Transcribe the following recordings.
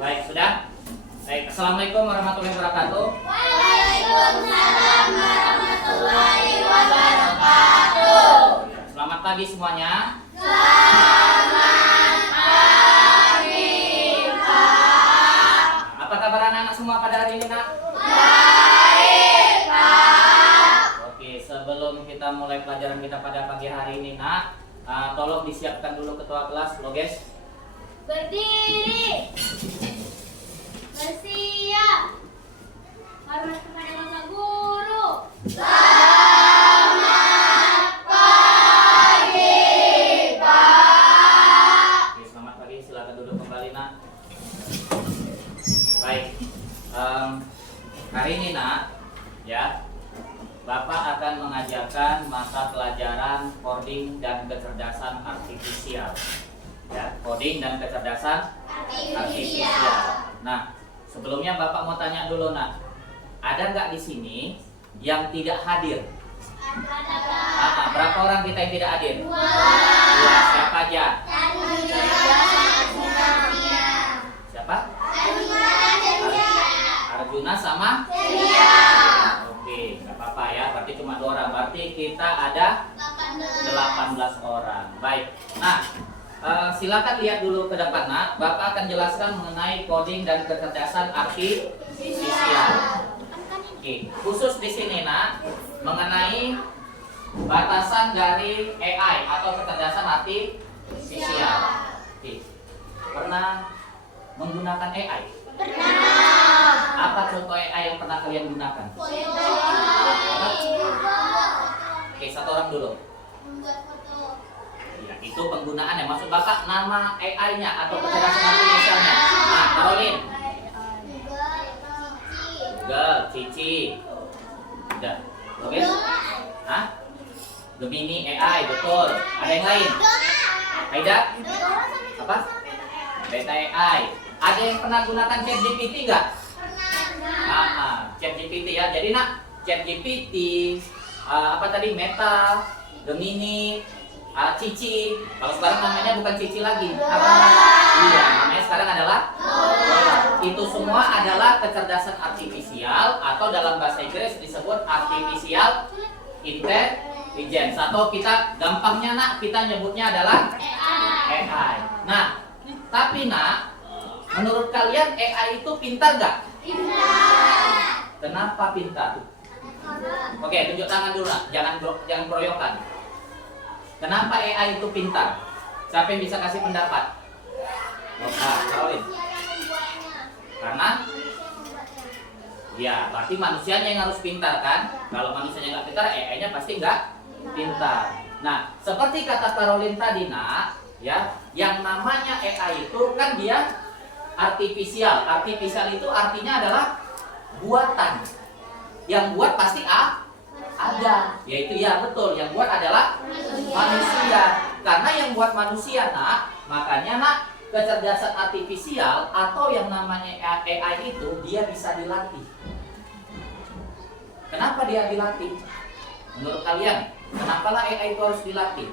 Baik, sudah? Baik, Assalamualaikum warahmatullahi wabarakatuh. Waalaikumsalam warahmatullahi wabarakatuh. Selamat pagi semuanya. Selamat pagi, Pak. Apa kabar anak-anak semua pada hari ini, Nak? Baik, Pak. Oke, sebelum kita mulai pelajaran kita pada pagi hari ini, Nak, tolong disiapkan dulu ketua kelas, Loges. Berdiri. Bersiap. Hormat kepada Bapak Guru. Selamat pagi, Pak. Oke, selamat pagi. Silakan duduk kembali, Nak. Baik. Hari ini, Nak, ya, Bapak akan mengajarkan mata pelajaran coding dan kecerdasan artifisial. Ya, coding dan kecerdasan artifisial. Nah, sebelumnya Bapak mau tanya dulu, Nak. Ada nggak di sini yang tidak hadir? Berapa orang kita yang tidak hadir? Dua. Siapa aja? Siapa? Arjuna sama? Oke, nggak apa-apa ya. Berarti cuma 2 orang. Berarti kita ada 18 orang. Baik. Nah, silakan lihat dulu ke depan, Nak. Bapak akan jelaskan mengenai coding dan kecerdasan artifisial. Oke, khusus di sini, Nak, mengenai batasan dari AI atau kecerdasan artifisial. Oke. Pernah menggunakan AI? Pernah. Apa contoh AI yang pernah kalian gunakan? Oke, satu orang dulu. Membuat foto. Ya, itu penggunaannya. Maksud Bapak nama AI-nya atau kecerdasan artifisialnya. Nah, Caroline. Google, Cici. Udah. Oke? Hah? Gemini AI, betul. Ada yang lain? Aida? Apa? Beta AI. Ada yang pernah gunakan ChatGPT nggak? ChatGPT ya. Jadi, Nak, ChatGPT, apa tadi? Meta, Gemini, Cici. Kalau sekarang namanya bukan Cici lagi. Apa namanya? Iya, namanya sekarang adalah itu semua adalah kecerdasan artifisial atau dalam bahasa Inggris disebut artificial intelligence atau kita gampangnya, Nak, kita nyebutnya adalah AI. Nah, tapi, Nak, menurut kalian AI itu pintar nggak? Pintar. Kenapa pintar? Oke, tunjuk tangan dulu, Nak. Jangan keroyokan. Kenapa AI itu pintar? Siapa yang bisa kasih pendapat? Caroline. Karena ya, berarti manusianya yang harus pintar, kan? Kalau manusianya nggak pintar, AI-nya pasti nggak pintar. Nah, seperti kata Caroline tadi, Nak, ya, yang namanya AI itu kan dia artifisial. Artifisial itu artinya adalah buatan. Yang buat pasti ada, yaitu ya betul, yang buat adalah manusia. Karena yang buat manusia, Nak, makanya, Nak, kecerdasan artifisial atau yang namanya AI itu dia bisa dilatih. Kenapa dia dilatih? Menurut kalian, kenapalah AI itu harus dilatih?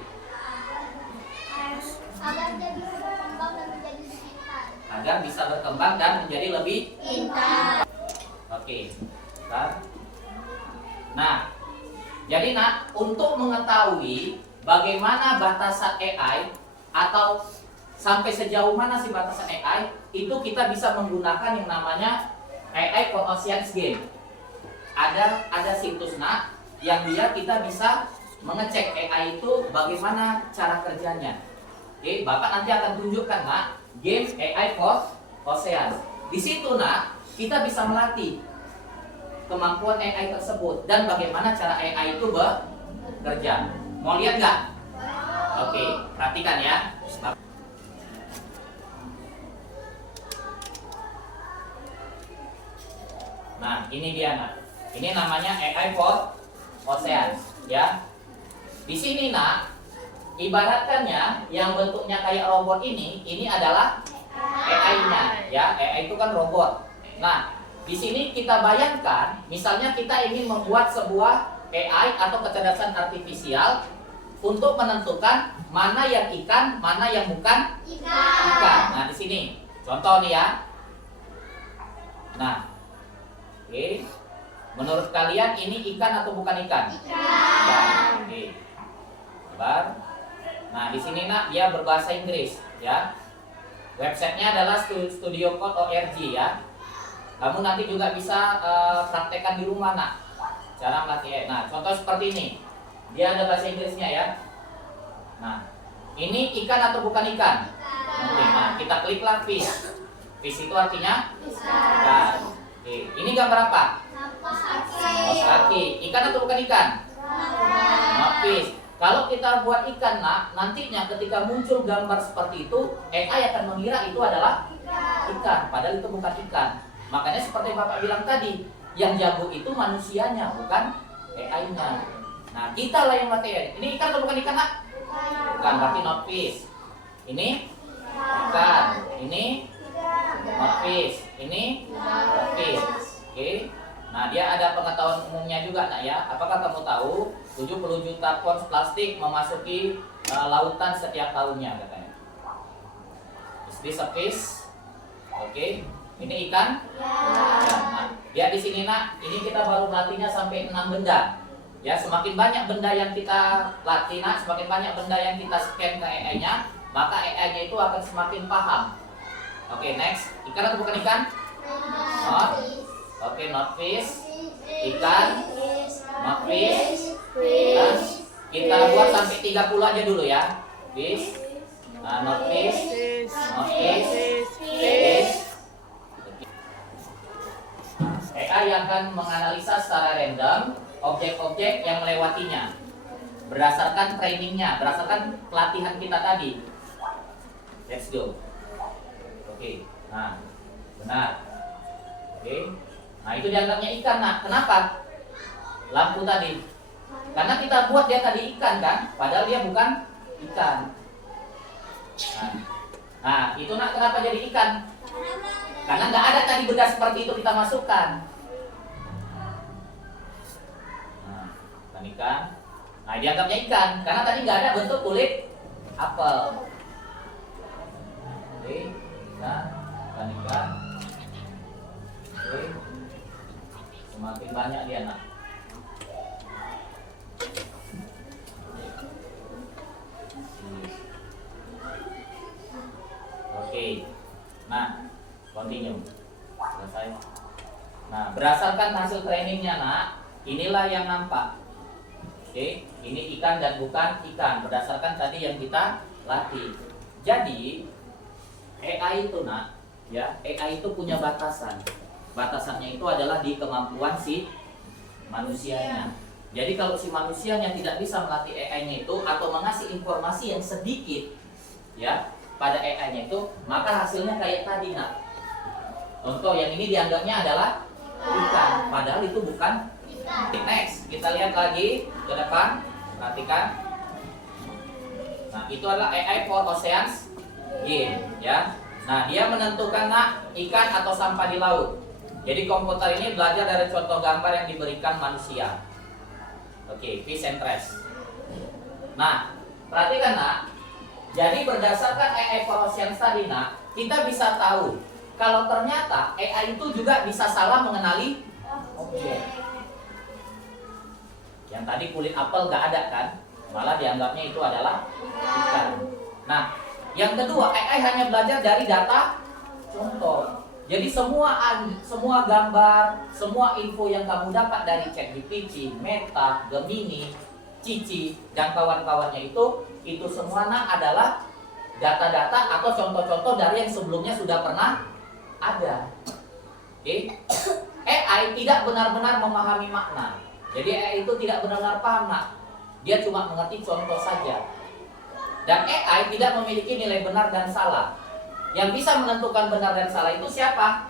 Agar jadi berkembang dan menjadi pintar. Agar bisa berkembang dan menjadi lebih Pintar. Oke. Nah, jadi, Nak, untuk mengetahui bagaimana batasan AI atau sampai sejauh mana sih batasan AI, itu kita bisa menggunakan yang namanya AI for Oceans Game. Ada situs, Nak, yang dia kita bisa mengecek AI itu bagaimana cara kerjanya. Oke, Bapak nanti akan tunjukkan, Nak, game AI for Oceans. Di situ, Nak, kita bisa melatih kemampuan AI tersebut dan bagaimana cara AI itu bekerja. Mau lihat nggak? Oke, perhatikan ya. Nah, ini dia, Nak. Ini namanya AI for Oceans, ya. Di sini, Nak, ibaratkannya yang bentuknya kayak robot ini adalah AI-nya, ya. AI itu kan robot. Nah, di sini kita bayangkan, misalnya kita ingin membuat sebuah AI atau kecerdasan artifisial untuk menentukan mana yang ikan, mana yang bukan ikan. Nah, di sini contoh nih ya. Nah, oke. Menurut kalian ini ikan atau bukan ikan? Ikan. Oke. Sabar. Nah, di sini nak dia berbahasa Inggris, ya. Websitenya adalah studiocode.org, ya. Kamu nanti juga bisa praktekkan di rumah, nak. Cara melatih. Nah, contoh seperti ini. Dia ada bahasa Inggrisnya, ya. Nah, ini ikan atau bukan ikan? Oke, nah kita kliklah fish. Fish itu artinya ikan. Oke, ini gambar apa? Kaos kaki. Ikan atau bukan ikan? Not fish. Kalau kita buat ikan, nak, nantinya ketika muncul gambar seperti itu, AI akan mengira itu adalah ikan, padahal itu bukan ikan. Makanya seperti Bapak bilang tadi, yang jago itu manusianya, bukan AI-nya. Nah, kita lah yang materi. Ini ikan atau bukan ikan, nak? Bukan, berarti not fish. Ini ikan. Ini not fish. Ini not fish. Oke. Nah, dia ada pengetahuan umumnya juga, nak, ya. Apakah kamu tahu 70 juta pons plastik memasuki lautan setiap tahunnya, katanya. Is this a fish? Oke. Ini ikan? Ya. Nah, dia di sini, nak. Ini kita baru melatihnya sampai 6 benda. Ya, semakin banyak benda yang kita latih, nak, semakin banyak benda yang kita scan ke AI-nya, maka AI-nya itu akan semakin paham. Oke, next. Ikan atau bukan ikan? Not. Oke, not fish. Ikan. Not fish. Ikan. Kita buat sampai 30 aja dulu, ya. Fish. Nah, not fish. Not fish. Fish. AI akan menganalisa secara random objek-objek yang melewatinya berdasarkan trainingnya, berdasarkan pelatihan kita tadi. Let's go. Oke, nah, benar. Oke, nah itu dianggapnya ikan, nak. Kenapa? Lampu tadi. Karena kita buat dia tadi ikan, kan? Padahal dia bukan ikan. Nah, itu, nak, kenapa jadi ikan? Karena nggak ada tadi benda seperti itu kita masukkan. Nah, ikan. Nah, dianggapnya ikan karena tadi nggak ada bentuk kulit apel. Oke, ikan. Oke, semakin banyak dia, nak. Oke, nah, continue. Selesai. Nah, berdasarkan hasil trainingnya, nak, inilah yang nampak. Oke, ini ikan dan bukan ikan berdasarkan tadi yang kita latih. Jadi AI itu, nak, ya, AI itu punya batasan. Batasannya itu adalah di kemampuan si manusianya. Jadi kalau si manusianya tidak bisa melatih AI-nya itu atau mengasih informasi yang sedikit, ya, pada AI-nya itu, maka hasilnya kayak tadi, nak. Contoh yang ini dianggapnya adalah ikan, padahal itu bukan. Next, kita lihat lagi ke depan. Perhatikan. Nah, itu adalah AI for Oceans Game, ya. Nah, dia menentukan, nak, ikan atau sampah di laut. Jadi komputer ini belajar dari contoh gambar yang diberikan manusia. Oke, fish and trash. Nah, perhatikan, nak. Jadi berdasarkan AI for Oceans tadi, nak, kita bisa tahu kalau ternyata AI itu juga bisa salah mengenali objek. Yang tadi kulit apel nggak ada, kan? Malah dianggapnya itu adalah ikan. Nah, yang kedua, AI hanya belajar dari data contoh. Jadi semua gambar, semua info yang kamu dapat dari ChatGPT, Meta, Gemini, Cici, dan kawan-kawannya itu semuanya adalah data-data atau contoh-contoh dari yang sebelumnya sudah pernah ada. Oke? AI tidak benar-benar memahami makna. Jadi AI itu tidak benar-benar paham, nak. Dia cuma mengerti contoh saja. Dan AI tidak memiliki nilai benar dan salah. Yang bisa menentukan benar dan salah itu siapa?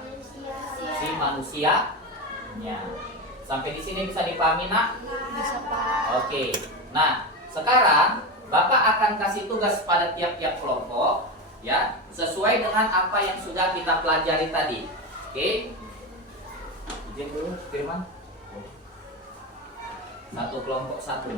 Si manusianya. Sampai di sini bisa dipahami, nak? Bisa, Pak. Oke. Nah, sekarang Bapak akan kasih tugas pada tiap-tiap kelompok, ya, sesuai dengan apa yang sudah kita pelajari tadi. Oke? Izin dulu, Firman. Satu kelompok satu.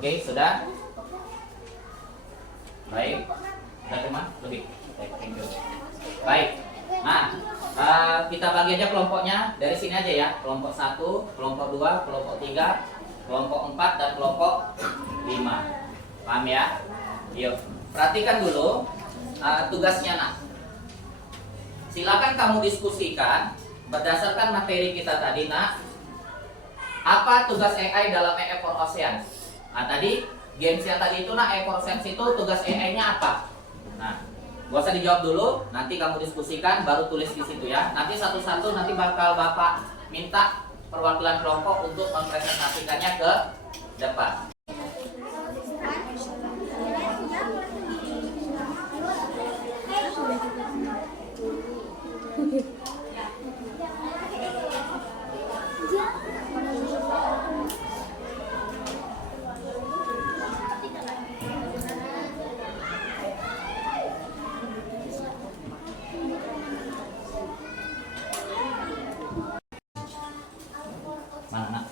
Oke, sudah? Baik. Sudah teman? Lebih. Baik, thank you. Baik. Nah, kita bagi aja kelompoknya dari sini aja ya. Kelompok 1, kelompok 2, kelompok 3, kelompok 4 dan kelompok 5. Paham ya? Yuk, perhatikan dulu tugasnya nak. Silakan kamu diskusikan berdasarkan materi kita tadi nak. Apa tugas AI dalam AI for Oceans? Nah tadi games yang tadi itu nak AI for Oceans itu tugas AI-nya apa? Nah, gak usah dijawab dulu, nanti kamu diskusikan baru tulis di situ ya. Nanti satu-satu nanti bakal Bapak minta perwakilan kelompok untuk mempresentasikannya ke depan. Mana nak?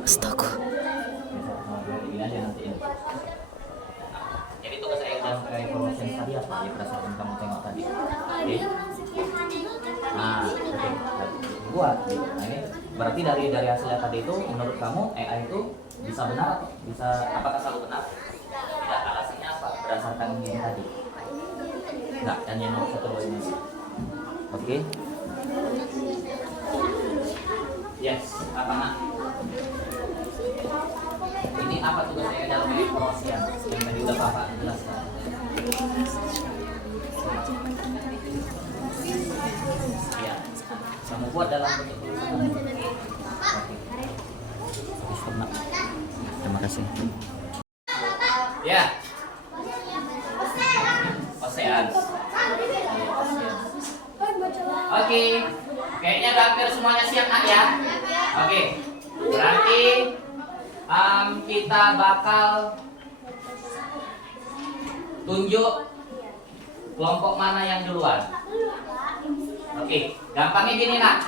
Astaga. Ini aja nanti ini. Jadi tugas saya dalam informasi tadi apa? Ya berdasarkan kamu tengok tadi. Oke. Nah, buat. Nah, ini berarti dari hasilnya tadi itu menurut kamu AI itu bisa benar? Bisa apakah selalu benar? Tidak, alasannya apa? Berdasarkan ini tadi. Enggak, dan yang nomor 1 2 ini. Oke. Yes, apa nak? Ini apa tugas saya dalam informasi yang tadi udah Bapak jelaskan? Ya, kamu buat dalam bentuk tulisan. Oke. Terima kasih. Ya. Ocean. Oke. Kayaknya udah hampir semuanya siap nak ya. Oke. Berarti kita bakal tunjuk kelompok mana yang duluan. Oke, gampangnya gini nak.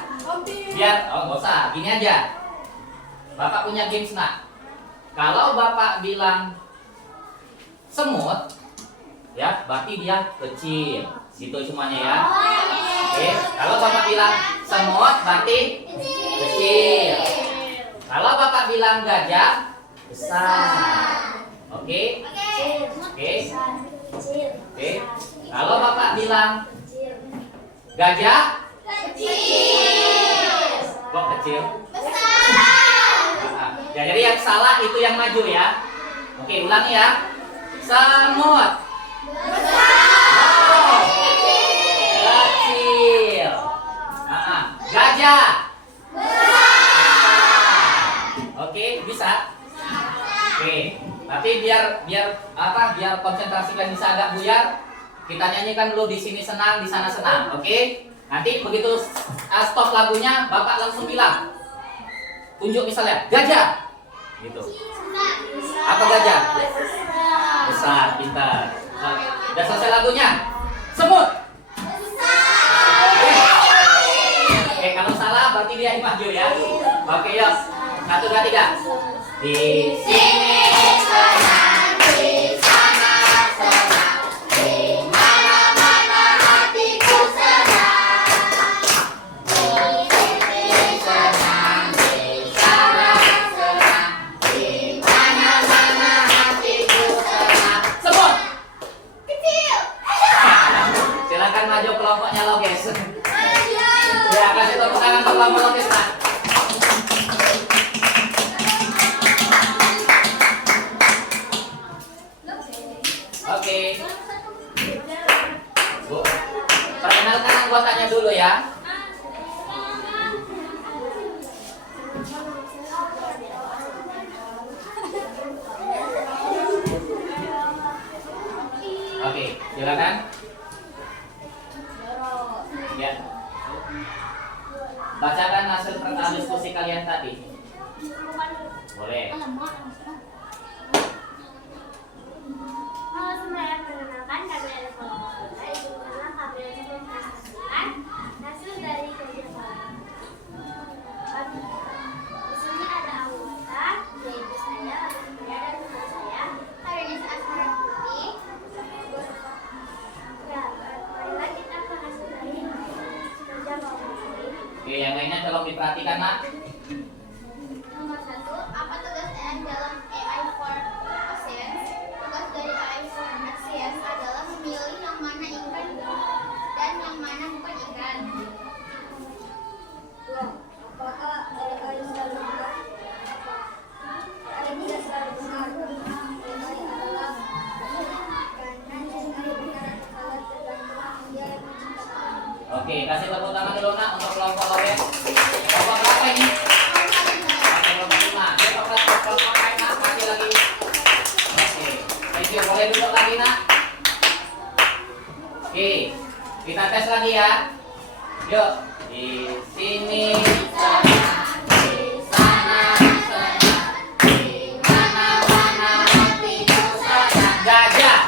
Biar nggak usah, gini aja. Bapak punya games nak. Kalau Bapak bilang semut, ya berarti dia kecil. Gitu semuanya ya. Oke, kalau Bapak bilang semut berarti kecil. Kalau Bapak bilang gajah besar. Oke? Oke? Oke. Kalau Bapak bilang gajah kecil. Kok kecil? Besar. Ya, jadi yang salah itu yang maju ya. Oke, ulangi ya. Semut besar. Kecil. Gajah. Oke, bisa. Oke, tapi biar konsentrasikan bisa agak buyar, kita nyanyikan dulu di sini senang, di sana senang. Oke? Nanti begitu stop lagunya, Bapak langsung bilang. Tunjuk misalnya gajah. Gitu. Apa gajah? Besar, pintar. Udah selesai lagunya. Semut. Oke, kalau salah berarti dia maju ya. Oke, yuk. 1, 2, 3. Di sini senang, di sana senang, di mana-mana hatiku senang. Di sini senang, di sana senang, di mana-mana hatiku senang. Semut kecil. Silakan maju kelompoknya Loges. Ya, kasih tepuk tangan untuk kelompok Loges Pak. Oke. Bu, perkenalkan anggotanya dulu ya. Oke, silakan. Ya. Bacakan hasil diskusi kalian tadi. Boleh. Halo semuanya, perkenalkan kami ada kelompok 3. Itu adalah kami akan mempresentasikan hasil dari kerja kami. Di diperhatikan nak. Nomor 1, apa tugas AI dalam AI for ASEANS? Tugas dari AI for ASEANS adalah memilih yang mana ikan dan yang mana bukan ikan. 2. Apakah AI selalu benar? AI tidak selalu benar. AI adalah karena AI benar adalah tergantung dia yang menciptakan. Oke, kasih tepuk tangan dulu nak untuk kelompok lobet. Kelompok berapa ini? Oke, kelompok 5. Kelompok lain nak, masih lagi. Oke, thank you. Boleh duduk lagi nak. Oke, kita tes lagi ya. Yuk, di sini sana, di sana sana, di mana-mana hatiku sayang. Gajah.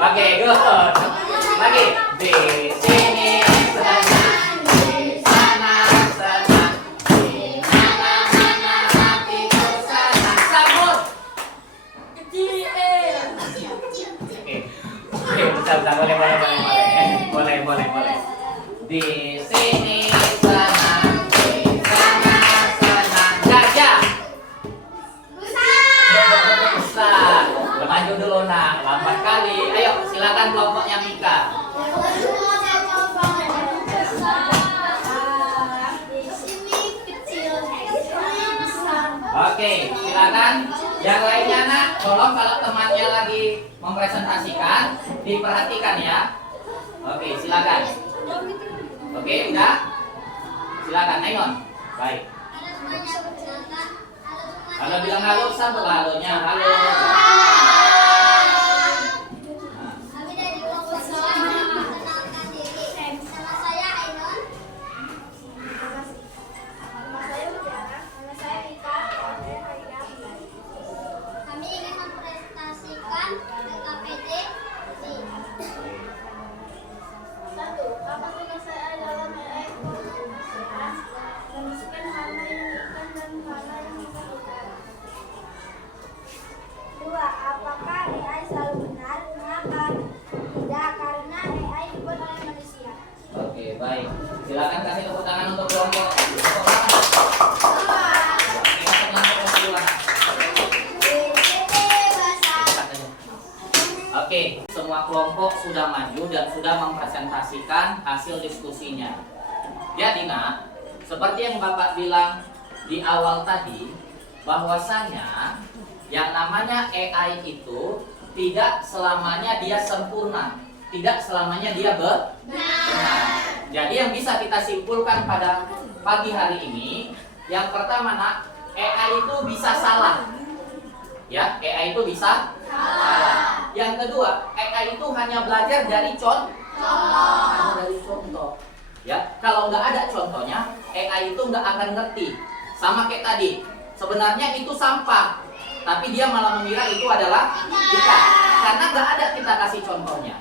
Oke, good. Lagi. Di sini senang, di sana senang, di mana-mana hatiku senang. Sambut. Oke. Oke, bisa, boleh. Di sini senang, di sana senang. Gajah. Besar. Maju dulu nak, lambat kali. Ayo, silakan kelompoknya Mika. Oke, silakan. Yang lainnya nak, tolong kalau temannya lagi mempresentasikan, diperhatikan ya. Oke, silakan. Oke, udah. Silakan, Ainon. Baik. Kalau bilang halo, sambut halonya. Halo. Kami dari kelompok sekolah memperkenalkan diri. Nama saya Ainon. Nama saya Mutiara. Nama saya Mika. Kami ingin mempresentasikan PKPD ini. 1. Apa tugas saya dalam AI Forecast? Menyisipkan mana yang ikan dan mana yang bukan ikan. 2. Apakah AI selalu benar? Mengapa? Tidak, karena AI dibuat oleh manusia. Oke, baik. Silakan kasih tepuk tangan untuk kelompok. Oke, semua kelompok sudah maju dan sudah mempresentasikan hasil diskusinya. Jadi nak, seperti yang Bapak bilang di awal tadi, bahwasanya yang namanya AI itu tidak selamanya dia sempurna, tidak selamanya dia benar. Jadi yang bisa kita simpulkan pada pagi hari ini, yang pertama nak, AI itu bisa salah. Ya, AI itu bisa salah. Yang kedua, AI itu hanya belajar dari contoh. Hanya dari contoh. Ya, kalau nggak ada contohnya, AI itu nggak akan ngerti. Sama kayak tadi, sebenarnya itu sampah, tapi dia malah mengira itu adalah ikan. Karena nggak ada kita kasih contohnya.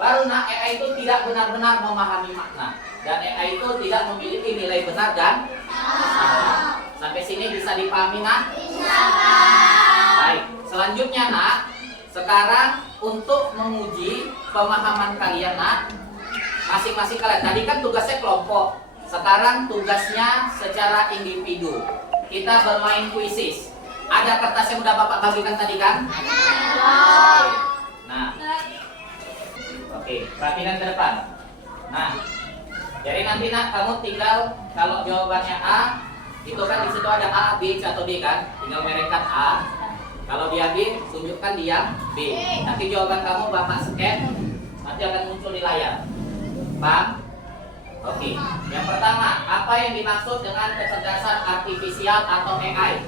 Baru nak, AI itu tidak benar-benar memahami makna. Dan AI itu tidak memiliki nilai benar dan salah. Sampai sini bisa dipahami nak? Baik, selanjutnya nak, sekarang untuk menguji pemahaman kalian nak, masing-masing kalian. Tadi kan tugasnya kelompok, sekarang tugasnya secara individu. Kita bermain kuisis. Ada kertas yang udah Bapak bagikan tadi kan? Nah, oke, perhatikan ke depan. Nah, jadi nanti nak kamu tinggal kalau jawabannya A, itu kan di situ ada A, B, C atau D kan? Tinggal merengkan A. Kalau dia B, tunjukkan dia B. Nanti jawaban kamu Bapak scan, nanti akan muncul di layar. Paham? Oke. Yang pertama, apa yang dimaksud dengan kecerdasan artifisial atau AI?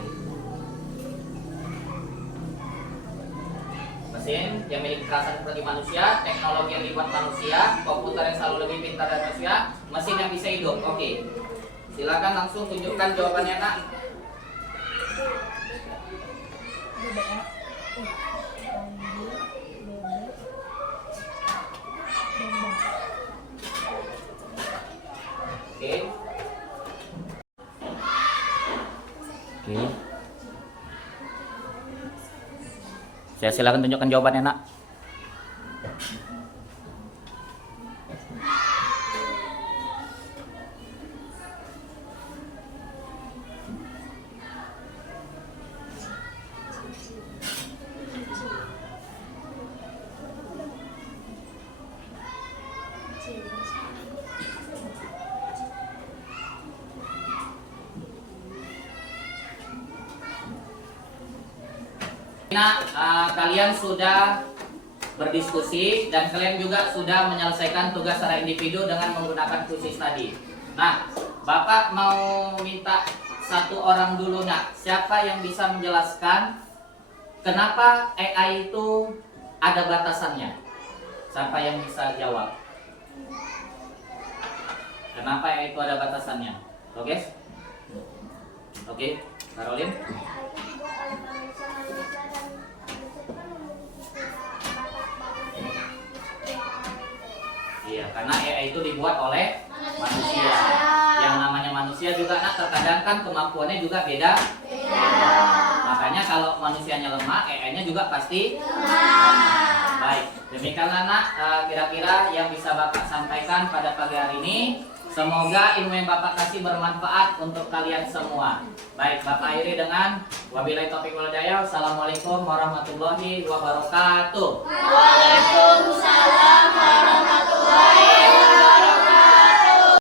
Mesin yang memiliki perasaan seperti manusia, teknologi yang dibuat manusia, komputer yang selalu lebih pintar dari manusia, mesin yang bisa hidup. Oke. Silakan langsung tunjukkan jawabannya nak. Oke. Oke. Saya silakan tunjukkan jawabannya nak. Nah, kalian sudah berdiskusi dan kalian juga sudah menyelesaikan tugas secara individu dengan menggunakan kuis tadi. Nah, Bapak mau minta satu orang dulu, nak. Siapa yang bisa menjelaskan kenapa AI itu ada batasannya? Siapa yang bisa jawab? Kenapa AI itu ada batasannya? Oke? Oke, Caroline? Iya, karena AI itu dibuat oleh manusia. Yang namanya manusia juga terkadang kan kemampuannya juga beda. Makanya kalau manusianya lemah, AI-nya juga pasti lemah. Baik, demikianlah nak kira-kira yang bisa Bapak sampaikan pada pagi hari ini. Semoga ilmu yang Bapak kasih bermanfaat untuk kalian semua. Baik, Bapak akhiri dengan wabillahi taufiq wal hidayah. Assalamualaikum warahmatullahi wabarakatuh. Waalaikumsalam warahmatullahi wabarakatuh.